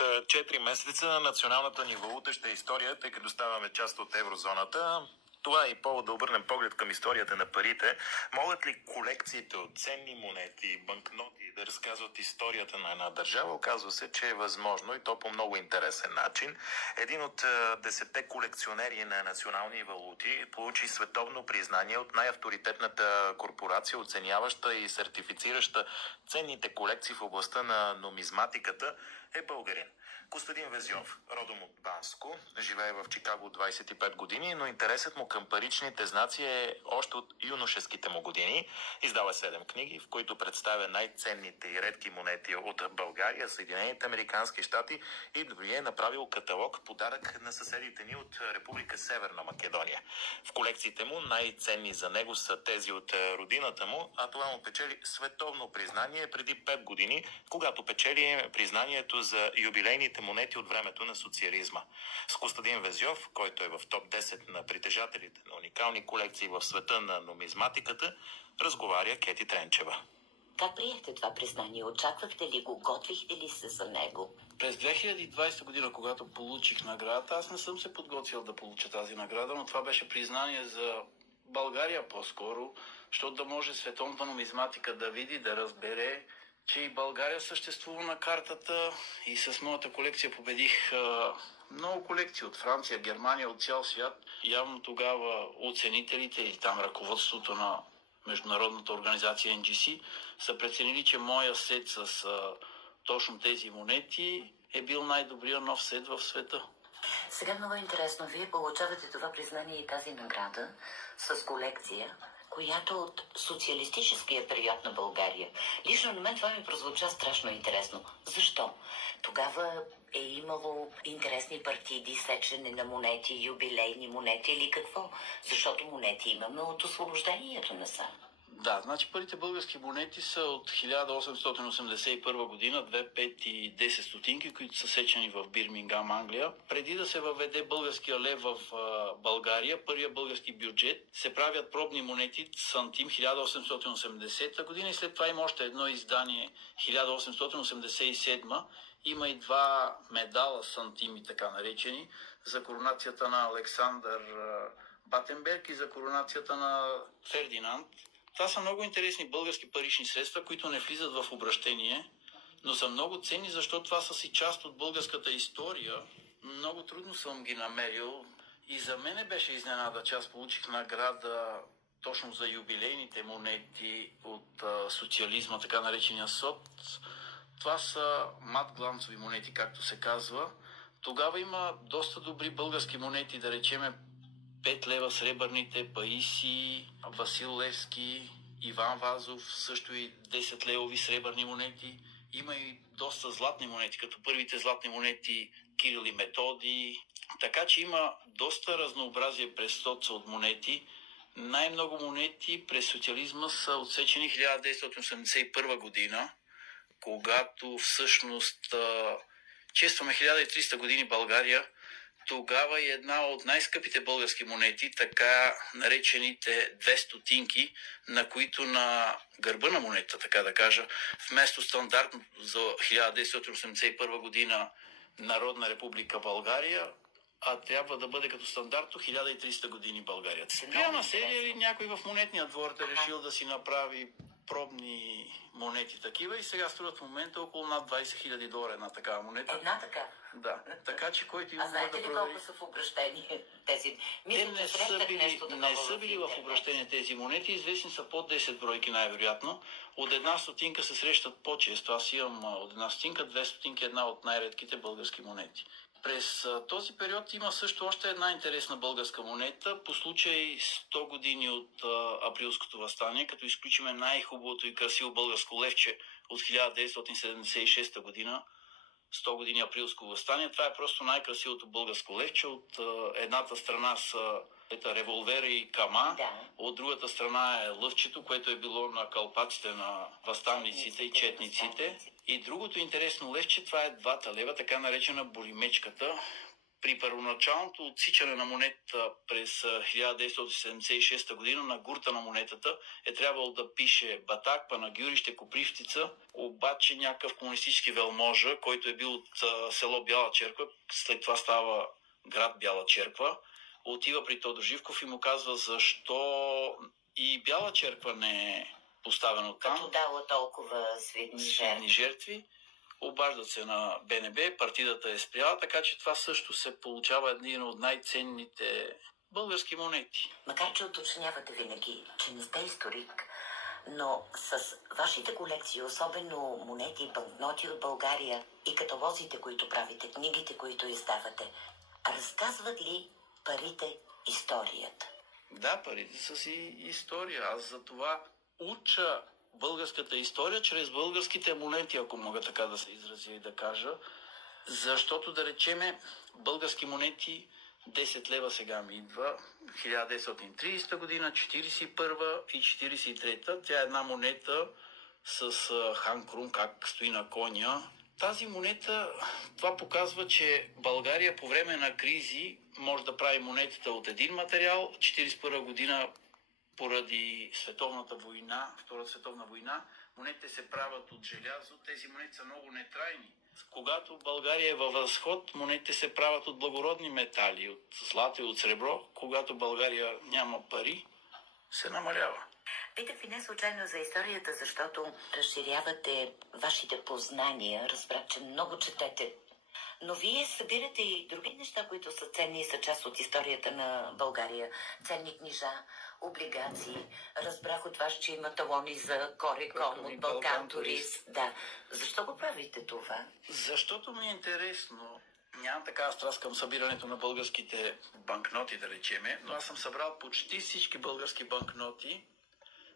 4 месеца националната ни валута ще е история, тъй като ставаме част от еврозоната. Това е и повод да обърнем поглед към историята на парите. Могат ли колекциите от ценни монети, банкноти да разказват историята на една държава? Оказва се, че е възможно и то по много интересен начин. Един от 10 колекционери на национални валути получи световно признание от най-авторитетната корпорация, оценяваща и сертифицираща ценните колекции в областта на нумизматиката, е българин. Костадин Везьов, родом от Банско, живее в Чикаго от 25 години, но интересът му към паричните знаци е още от юношеските му години. Издава 7 книги, в които представя най-ценните и редки монети от България, Съединените американски щати и дори е направил каталог подарък на съседите ни от Република Северна Македония. В колекциите му най-ценни за него са тези от родината му, а това му печели световно признание преди 5 години, когато печели признанието за юбилейните монети от времето на социализма. С Костадин Везьов, който е в топ 10 на притежателите на уникални колекции в света на нумизматиката, разговаря Кети Тренчева. Как приехте това признание? Очаквахте ли го? Готвихте ли се за него? През 2020 година, когато получих наградата, аз не съм се подготвил да получа тази награда, но това беше признание за България по-скоро, защото да може световната нумизматика да види, да разбере, че и България съществува на картата и с моята колекция победих много колекции от Франция, Германия, от цял свят. Явно тогава оценителите или там ръководството на международната организация NGC са преценили, че моя сет с точно тези монети е бил най-добрия нов сет в света. Сега много интересно, вие получавате това признание и тази награда с колекция, която от социалистическия период на България. Лично на мен това ми прозвуча страшно интересно. Защо? Тогава е имало интересни партиди, сечене на монети, юбилейни монети или какво? Защото монети имаме от освобождението насам. Да, значи първите български монети са от 1881 година, 2, 5 и 10 стотинки, които са сечени в Бирмингам, Англия. Преди да се въведе българския лев в България, първия български бюджет, се правят пробни монети сантим 1880 година и след това има още едно издание 1887. Има и два медала сантими, така наречени, за коронацията на Александър Батенберг и за коронацията на Фердинанд. Това са много интересни български парични средства, които не влизат в обращение, но са много ценни, защото това са си част от българската история. Много трудно съм ги намерил и за мен беше изненада, че аз получих награда точно за юбилейните монети от социализма, така наречения СОТ. Това са матгланцови монети, както се казва. Тогава има доста добри български монети, да речеме 5 лева сребърните, Паиси, Васил Левски, Иван Вазов, също и 10 левови сребърни монети. Има и доста златни монети, като първите златни монети Кирил и Методи. Така че има доста разнообразие през соца от монети. Най-много монети през социализма са отсечени 1981 година, когато всъщност честваме 1300 години България. Тогава и една от най-скъпите български монети, така наречените 2 стотинки, на които на гърба на монета, така да кажа, вместо стандартно за 1981 година Народна република България, а трябва да бъде като стандартно 1300 години България. Приема серия или някой в монетния двор е решил да си направи пробни монети такива и сега струват в момента около над $20,000 една такава монета. Една така? Да. Така че който има знаете да ли колко са в обращение тези? Те не са били в обращение тези монети. Известни са под 10 бройки най-вероятно. От 1 стотинка се срещат по-често. Аз имам от 1 стотинка, 2 стотинки, една от най-редките български монети. През този период има също още една интересна българска монета по случай 100 години от априлското въстание, като изключиме най-хубавото и красиво българско левче от 1976 година. 100 години априлско въстание. Това е просто най-красивото българско левче. От едната страна са револвера и кама, от другата страна е лъвчето, което е било на калпаците на въстанниците и четниците. И другото интересно левче, това е 2 лева, така наречена боримечката. При първоначалното отсичане на монетата през 1976 година на гурта на монетата е трябвало да пише Батак, Панагюрище, Копривщица, обаче някакъв комунистически велможа, който е бил от село Бяла черква, след това става град Бяла черква, отива при Тодор Живков и му казва защо и Бяла черква не е поставено там. Като дала толкова свидни жертви. Обаждат се на БНБ, партидата е спряла, така че това също се получава един от най-ценните български монети. Макар че уточнявате винаги, че не сте историк, но с вашите колекции, особено монети и банкноти от България и каталозите, които правите, книгите, които издавате, разказват ли парите историята? Да, парите са си история. Аз за това уча българската история чрез българските монети, ако мога така да се изразя и да кажа. Защото, да речеме, български монети 10 лева сега ми идва, 1930 година, 41 и 43. Тя е една монета с хан Крум, как стои на коня. Тази монета, това показва, че България по време на кризи може да прави монетата от един материал. 1941 година поради световната война, Втората световна война, монетите се правят от желязо. Тези монети са много нетрайни. Когато България е във възход, монетите се правят от благородни метали, от злато и от сребро. Когато България няма пари, се намалява. Питах ви не случайно за историята, защото разширявате вашите познания. Разбрах, че много четете. Но вие събирате и други неща, които са ценни и са част от историята на България. Ценни книжа, облигации. Разбрах от вас, че има талони за Кореком от Балкан Турист. Да. Защо го правите това? Защото ми е интересно. Нямам такава страст към събирането на българските банкноти, да речеме, но аз съм събрал почти всички български банкноти,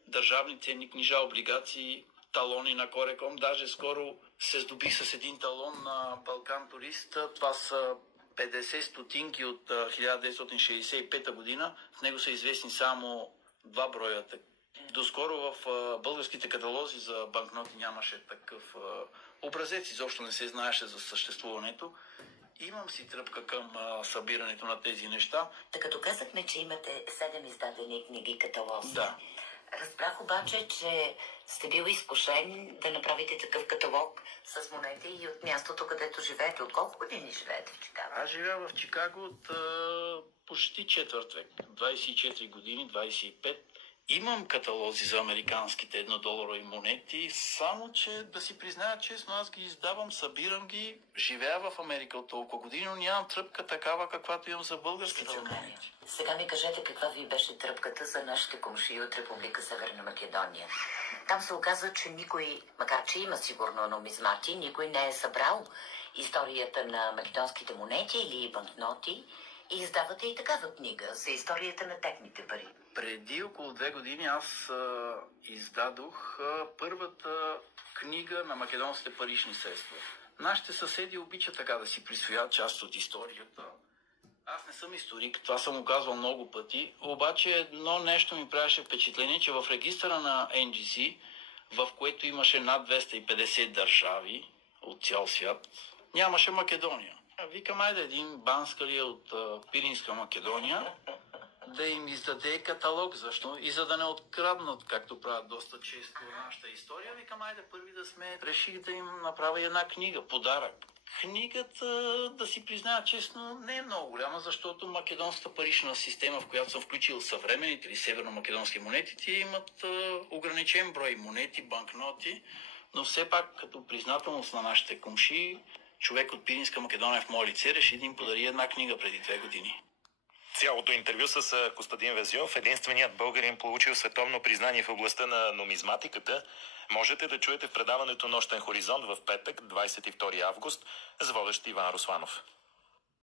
държавни ценни книжа, облигации, талони на Кореком. Даже скоро се здобих с един талон на Балкан Турист. Това са 50 стотинки от 1965 година. В него са известни само 2 броя. Доскоро в българските каталози за банкноти нямаше такъв образец. Изобщо не се знаеше за съществуването. Имам си тръпка към събирането на тези неща. Така като казахме, че имате 7 издадени книги каталози. Да. Разбрах обаче, че сте бил изкушен да направите такъв каталог с монети и от мястото, където живеете. От колко години живеете в Чикаго? Аз живея в Чикаго от почти четвърт век. 24 години, 25. Имам каталози за американските 1-доларови монети, само че да си призная честно, аз ги издавам, събирам ги, живея в Америка от толкова години, но нямам тръпка такава, каквато имам за българските монети. Сега ми кажете каква ви беше тръпката за нашите комшии от Република Северна Македония. Там се оказва, че никой, макар че има сигурно нумизмати, никой не е събрал историята на македонските монети или банкноти и издавате и такава книга за историята на техните пари. Преди около 2 години аз издадох първата книга на македонските парични средства. Нашите съседи обичат така да си присвоят част от историята. Аз не съм историк, това съм го казвал много пъти, обаче едно нещо ми правеше впечатление, че в регистъра на NGC, в което имаше над 250 държави от цял свят, нямаше Македония. Викам, айде един банскалия от Пиринска Македония да им издаде каталог, защо? И за да не откраднат, както правят доста често нашата история, викам, айде първи да сме. Реших да им направя една книга, подарък. Книгата, да си призная честно, не е много голяма, защото македонската парична система, в която съм включил съвременните или северно-македонски монети, те имат ограничен брой монети, банкноти, но все пак като признателност на нашите комши, човек от Пиринска Македония в мое лице реши да им подари една книга преди 2 години. Цялото интервю с Костадин Везьов, единственият българин, получил световно признание в областта на нумизматиката, можете да чуете в предаването Нощен хоризонт в петък, 22 август, с водещ Иван Русланов.